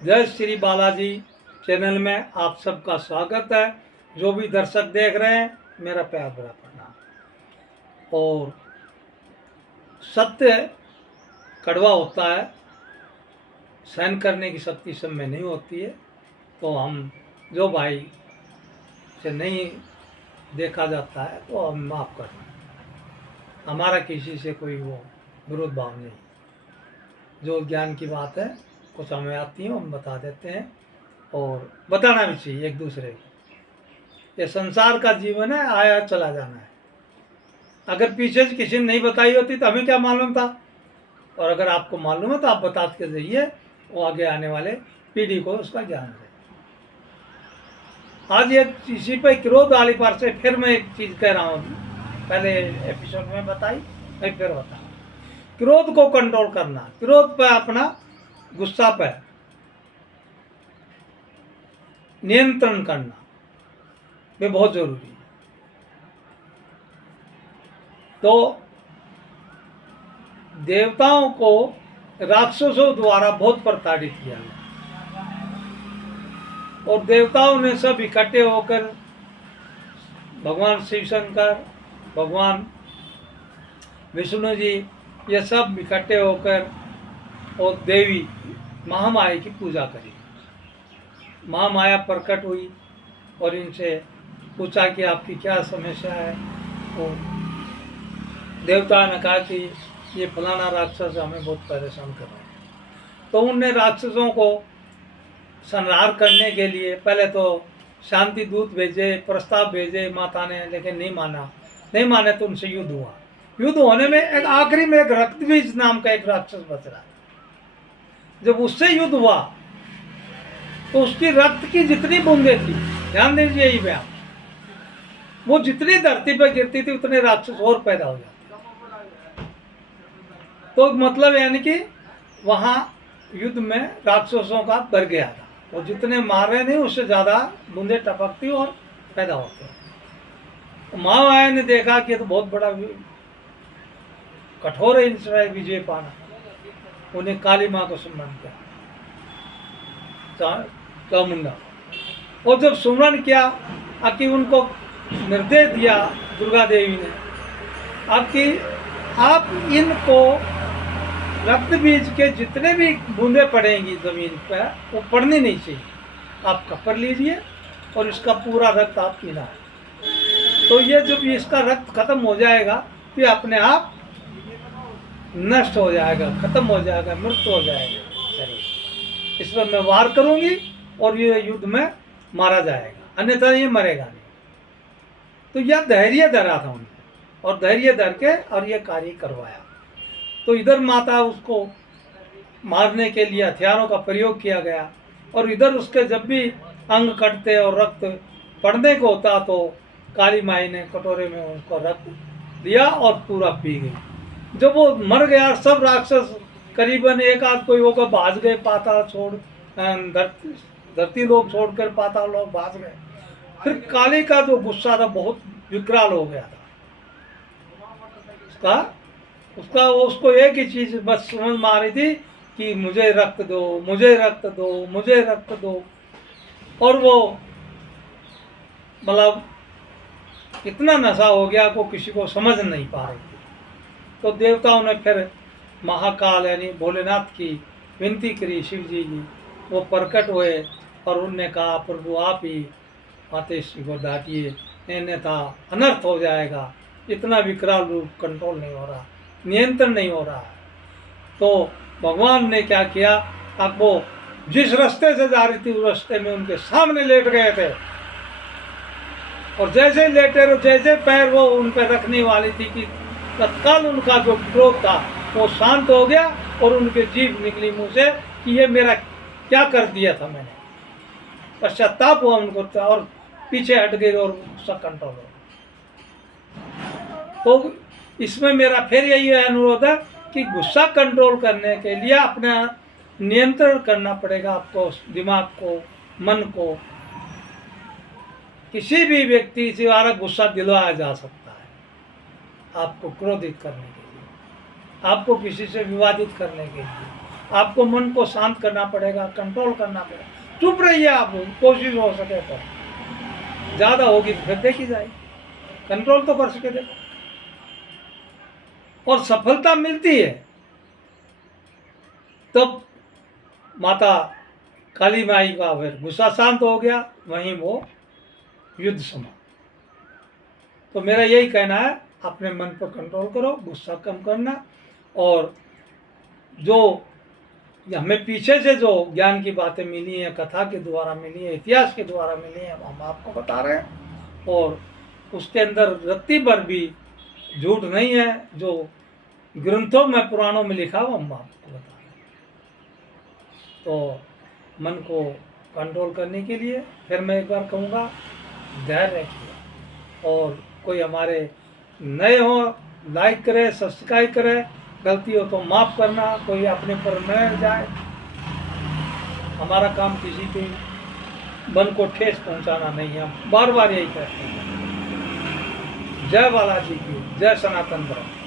जय श्री बालाजी चैनल में आप सबका स्वागत है। जो भी दर्शक देख रहे हैं, मेरा प्यार भरा प्रणाम। और सत्य कड़वा होता है, सहन करने की शक्ति सब में नहीं होती है। तो हम जो भाई से नहीं देखा जाता है तो हम माफ़ कर दें। हमारा किसी से कोई वो विरोध भाव नहीं। जो ज्ञान की बात है कुछ हमें आती है हम बता देते हैं, और बताना भी चाहिए एक दूसरे को। ये संसार का जीवन है, आया चला जाना है। अगर पीछे से किसी ने नहीं बताई होती तो हमें क्या मालूम था, और अगर आपको मालूम है तो आप बता के जाइए, वो आगे आने वाले पीढ़ी को उसका ज्ञान रहे। आज ये इसी पे क्रोध वाली पर से फिर मैं एक चीज़ कह रहा हूँ, पहले एपिसोड में बताई, मैं फिर बता। क्रोध को कंट्रोल करना, क्रोध पे अपना गुस्सा पे नियंत्रण करना ये बहुत जरूरी है। तो देवताओं को राक्षसों द्वारा बहुत प्रताड़ित किया गया, और देवताओं ने सब इकट्ठे होकर भगवान शिव शंकर, भगवान विष्णु जी, ये सब इकट्ठे होकर और देवी महामाया की पूजा करी। महामाया प्रकट हुई और इनसे पूछा कि आपकी क्या समस्या है। और देवता ने कहा कि ये फलाना राक्षस हमें बहुत परेशान कर रहा है। तो उनने राक्षसों को संहार करने के लिए पहले तो शांति दूत भेजे, प्रस्ताव भेजे माता ने, लेकिन नहीं माने तो उनसे युद्ध हुआ। युद्ध होने में एक आखिरी में एक रक्तबीज नाम का एक राक्षस बच रहा। जब उससे युद्ध हुआ तो उसकी रक्त की जितनी बूंदें थी, ध्यान दीजिए यही बयान, वो जितनी धरती पर गिरती थी उतने राक्षस और पैदा हो जाते। तो मतलब यानी कि वहां युद्ध में राक्षसों का बढ़ गया था, वो जितने मार रहे नहीं उससे ज्यादा बूंदे टपकती और पैदा होते। तो महामाया ने देखा कि तो बहुत बड़ा कठोर है इनसे विजय पाना। उन्हें काली माँ को सुमरण किया, चामुंडा। और जब सुमरण किया कि उनको निर्देश दिया दुर्गा देवी ने, आपकी आप इनको रक्त बीज के जितने भी बूंदे पड़ेंगी जमीन पर वो पड़नी नहीं चाहिए, आप कपर लीजिए और इसका पूरा रक्त आप पीना है। तो ये जब इसका रक्त खत्म हो जाएगा तो अपने आप नष्ट हो जाएगा, खत्म हो जाएगा, मृत्यु हो जाएगा शरीर। इस पर मैं वार करूंगी और ये युद्ध में मारा जाएगा, अन्यथा ये मरेगा नहीं। तो यह धैर्य धरा था उन्होंने, और धैर्य धर के और ये कार्य करवाया। तो इधर माता उसको मारने के लिए हथियारों का प्रयोग किया गया, और इधर उसके जब भी अंग कटते और रक्त पड़ने को होता तो काली माई ने कटोरे में उनको रक्त दिया और पूरा पी गई। जब वो मर गया, सब राक्षस करीबन एक आध कोई होकर भाग गए, पाताल छोड़ धरती लोग छोड़कर पाताल लोग भाग गए। फिर काली का जो गुस्सा था बहुत विकराल हो गया था। उसको एक ही चीज बस समझ में आ रही थी कि मुझे रक्त दो, मुझे रक्त दो, मुझे रक्त दो। और वो मतलब इतना नशा हो गया को किसी को समझ नहीं पा रही थी। तो देवताओं ने फिर महाकाल यानी भोलेनाथ की विनती करी, शिव जी की। वो प्रकट हुए और उनने कहा प्रभु आप ही मातेश्वरी को डांटिए, अन्यथा अनर्थ हो जाएगा। इतना विकराल रूप कंट्रोल नहीं हो रहा, नियंत्रण नहीं हो रहा है। तो भगवान ने क्या किया, अब वो जिस रास्ते से जा रही थी उस रास्ते में उनके सामने लेट गए थे, और जैसे लेटे रहो, जैसे पैर वो उन पर रखने वाली थी कि तत्काल उनका जो क्रोध था वो शांत हो गया, और उनके जीभ निकली मुंह से कि ये मेरा क्या कर दिया था मैंने। पश्चाताप हुआ उनको और पीछे हट गए और गुस्सा कंट्रोल हो। तो इसमें मेरा फिर यही अनुरोध है कि गुस्सा कंट्रोल करने के लिए अपना नियंत्रण करना पड़ेगा आपको, दिमाग को, मन को। किसी भी व्यक्ति से द्वारा गुस्सा दिलवाया जा सकता है, आपको क्रोधित करने के लिए, आपको किसी से विवादित करने के लिए, आपको मन को शांत करना पड़ेगा, कंट्रोल करना पड़ेगा। चुप रहिए आप, कोशिश हो सके तो। ज़्यादा होगी तो फिर देखी जाएगी, कंट्रोल तो कर सके देखो। और सफलता मिलती है तब माता काली माई का फिर गुस्सा शांत हो गया, वहीं वो युद्ध समाप्त। तो मेरा यही कहना है, अपने मन पर कंट्रोल करो, गुस्सा कम करना। और जो हमें पीछे से जो ज्ञान की बातें मिली हैं, कथा के द्वारा मिली है, इतिहास के द्वारा मिली हैं, हम आपको बता रहे हैं। और उसके अंदर रत्ती भर भी झूठ नहीं है, जो ग्रंथों में पुराणों में लिखा हुआ हम आपको बता रहे हैं। तो मन को कंट्रोल करने के लिए फिर मैं एक बार कहूँगा, धैर्य रखिए। और कोई हमारे नए हो, लाइक करे, सब्सक्राइब करे, गलती हो तो माफ़ करना, कोई अपने पर न जाए। हमारा काम किसी के मन को ठेस पहुंचाना नहीं है, हम बार बार यही कहते हैं। जय बालाजी की, जय सनातन धर्म।